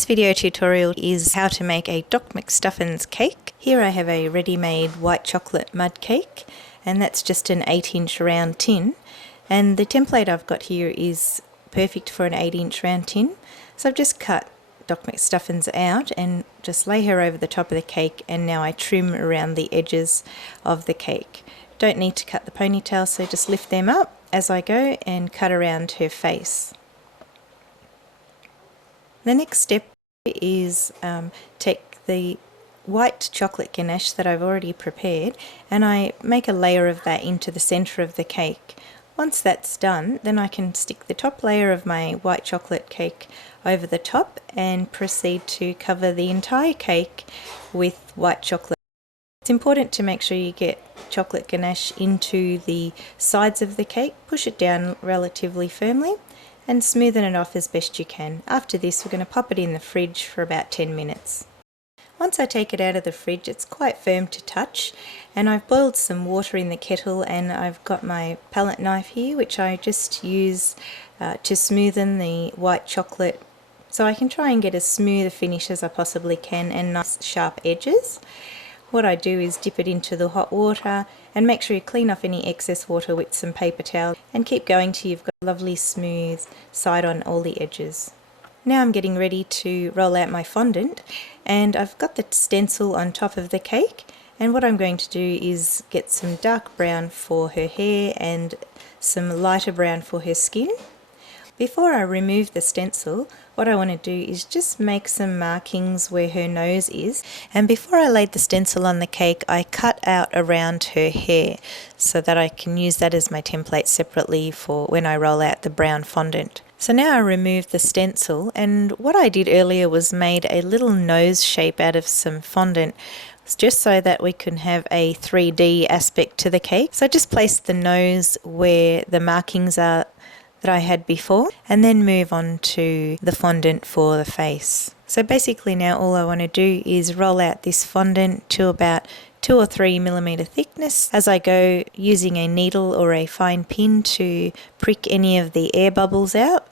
This video tutorial is how to make a Doc McStuffins cake. Here I have a ready-made white chocolate mud cake, and that's just an 8-inch round tin. And the template I've got here is perfect for an 8-inch round tin. So I've just cut Doc McStuffins out and just lay her over the top of the cake, and now I trim around the edges of the cake. Don't need to cut the ponytails, so just lift them up as I go and cut around her face. The next step is take the white chocolate ganache that I've already prepared, and I make a layer of that into the center of the cake. Once that's done, then I can stick the top layer of my white chocolate cake over the top and proceed to cover the entire cake with white chocolate. It's important to make sure you get chocolate ganache into the sides of the cake. Push it down relatively firmly and smoothen it off as best you can. After this, we're going to pop it in the fridge for about 10 minutes. Once I take it out of the fridge, it's quite firm to touch, and I've boiled some water in the kettle, and I've got my palette knife here, which I just use to smoothen the white chocolate, so I can try and get as smooth a finish as I possibly can and nice sharp edges. What I do is dip it into the hot water and make sure you clean off any excess water with some paper towel, and keep going till you've got a lovely smooth side on all the edges. Now I'm getting ready to roll out my fondant, and I've got the stencil on top of the cake, and what I'm going to do is get some dark brown for her hair and some lighter brown for her skin. Before I remove the stencil, what I want to do is just make some markings where her nose is, and before I laid the stencil on the cake, I cut out around her hair so that I can use that as my template separately for when I roll out the brown fondant. So now I removed the stencil, and what I did earlier was made a little nose shape out of some fondant, just so that we can have a 3D aspect to the cake. So I just placed the nose where the markings are that I had before, and then move on to the fondant for the face. So basically now all I want to do is roll out this fondant to about 2 or 3 millimeter thickness as I go, using a needle or a fine pin to prick any of the air bubbles out.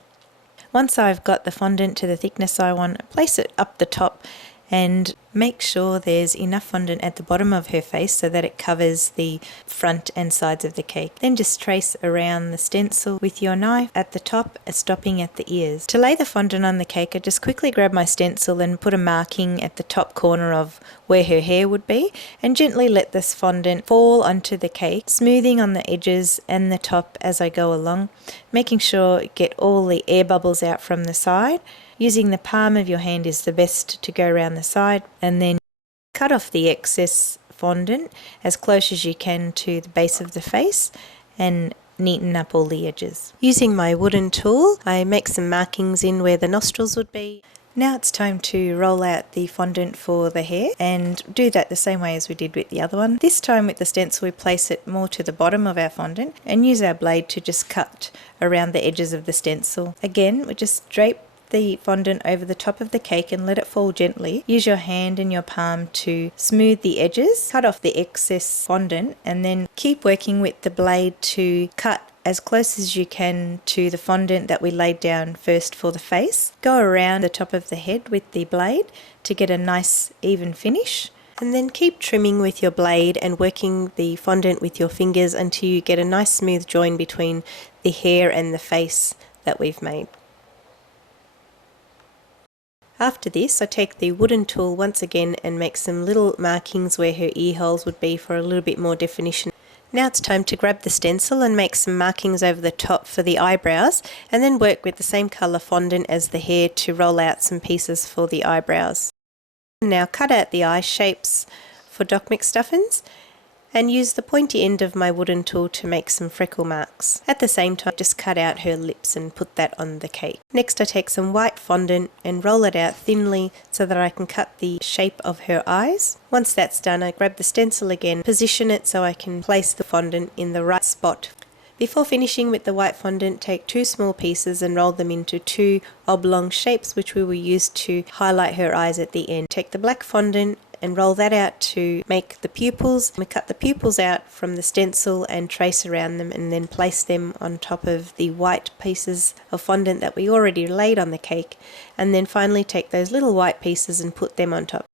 Once I've got the fondant to the thickness I want, place it up the top and make sure there's enough fondant at the bottom of her face so that it covers the front and sides of the cake. Then just trace around the stencil with your knife at the top, stopping at the ears. To lay the fondant on the cake, I just quickly grab my stencil and put a marking at the top corner of where her hair would be, and gently let this fondant fall onto the cake, smoothing on the edges and the top as I go along, making sure you get all the air bubbles out from the side. Using the palm of your hand is the best to go around the side, and then cut off the excess fondant as close as you can to the base of the face and neaten up all the edges. Using my wooden tool, I make some markings in where the nostrils would be. Now it's time to roll out the fondant for the hair, and do that the same way as we did with the other one. This time with the stencil we place it more to the bottom of our fondant and use our blade to just cut around the edges of the stencil. Again, we just drape the fondant over the top of the cake and let it fall gently. Use your hand and your palm to smooth the edges, cut off the excess fondant, and then keep working with the blade to cut as close as you can to the fondant that we laid down first for the face. Go around the top of the head with the blade to get a nice even finish, and then keep trimming with your blade and working the fondant with your fingers until you get a nice smooth join between the hair and the face that we've made. After this, I take the wooden tool once again and make some little markings where her ear holes would be for a little bit more definition. Now it's time to grab the stencil and make some markings over the top for the eyebrows, and then work with the same colour fondant as the hair to roll out some pieces for the eyebrows. Now cut out the eye shapes for Doc McStuffins, and use the pointy end of my wooden tool to make some freckle marks. At the same time, just cut out her lips and put that on the cake. Next I take some white fondant and roll it out thinly so that I can cut the shape of her eyes. Once that's done, I grab the stencil again, position it so I can place the fondant in the right spot. Before finishing with the white fondant, take 2 small pieces and roll them into 2 oblong shapes which we will use to highlight her eyes at the end. Take the black fondant and roll that out to make the pupils. We cut the pupils out from the stencil and trace around them, and then place them on top of the white pieces of fondant that we already laid on the cake, and then finally take those little white pieces and put them on top.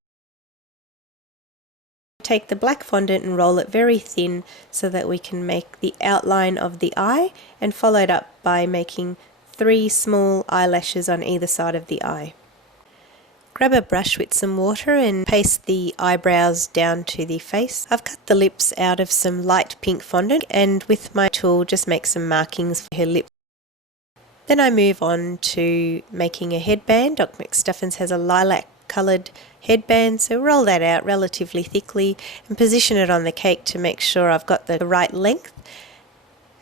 Take the black fondant and roll it very thin so that we can make the outline of the eye, and follow it up by making 3 small eyelashes on either side of the eye. Grab a brush with some water and paste the eyebrows down to the face. I've cut the lips out of some light pink fondant, and with my tool just make some markings for her lips. Then I move on to making a headband. Doc McStuffins has a lilac coloured headband, so roll that out relatively thickly and position it on the cake to make sure I've got the right length,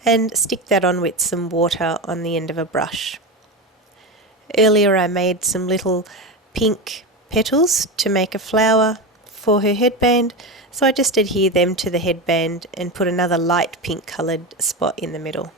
and stick that on with some water on the end of a brush. Earlier I made some little pink petals to make a flower for her headband, so I just adhere them to the headband and put another light pink coloured spot in the middle.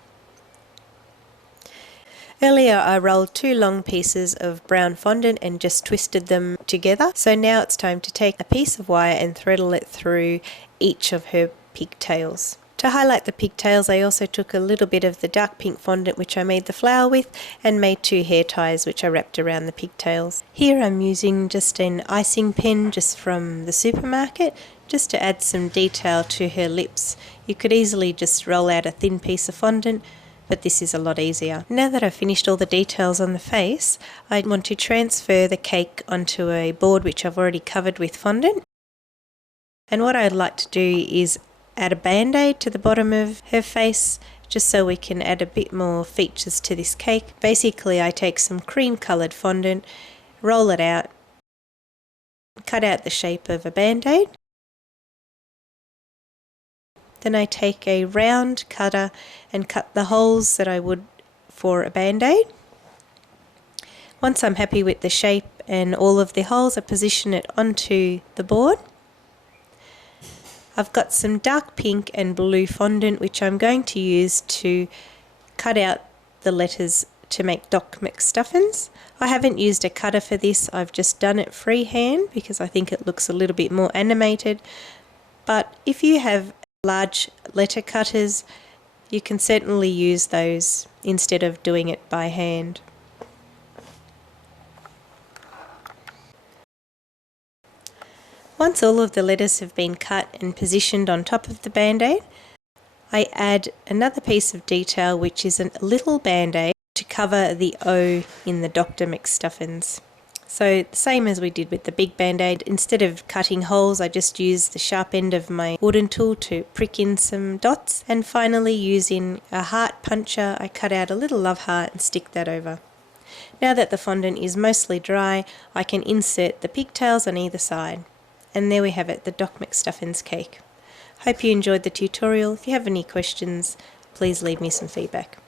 Earlier I rolled 2 long pieces of brown fondant and just twisted them together, so now it's time to take a piece of wire and threadle it through each of her pigtails. To highlight the pigtails, I also took a little bit of the dark pink fondant which I made the flower with, and made 2 hair ties which I wrapped around the pigtails. Here I'm using just an icing pen just from the supermarket, just to add some detail to her lips. You could easily just roll out a thin piece of fondant, but this is a lot easier. Now that I've finished all the details on the face, I want to transfer the cake onto a board which I've already covered with fondant. And what I'd like to do is add a band-aid to the bottom of her face, just so we can add a bit more features to this cake. Basically I take some cream coloured fondant, roll it out, cut out the shape of a band-aid. Then I take a round cutter and cut the holes that I would for a band-aid. Once I'm happy with the shape and all of the holes, I position it onto the board. I've got some dark pink and blue fondant which I'm going to use to cut out the letters to make Doc McStuffins. I haven't used a cutter for this, I've just done it freehand because I think it looks a little bit more animated. But if you have large letter cutters, you can certainly use those instead of doing it by hand. Once all of the letters have been cut and positioned on top of the band-aid, I add another piece of detail which is a little band-aid to cover the O in the Dr. McStuffins. So same as we did with the big band-aid, instead of cutting holes I just used the sharp end of my wooden tool to prick in some dots, and finally using a heart puncher I cut out a little love heart and stick that over. Now that the fondant is mostly dry, I can insert the pigtails on either side. And there we have it, the Doc McStuffins cake. Hope you enjoyed the tutorial. If you have any questions, please leave me some feedback.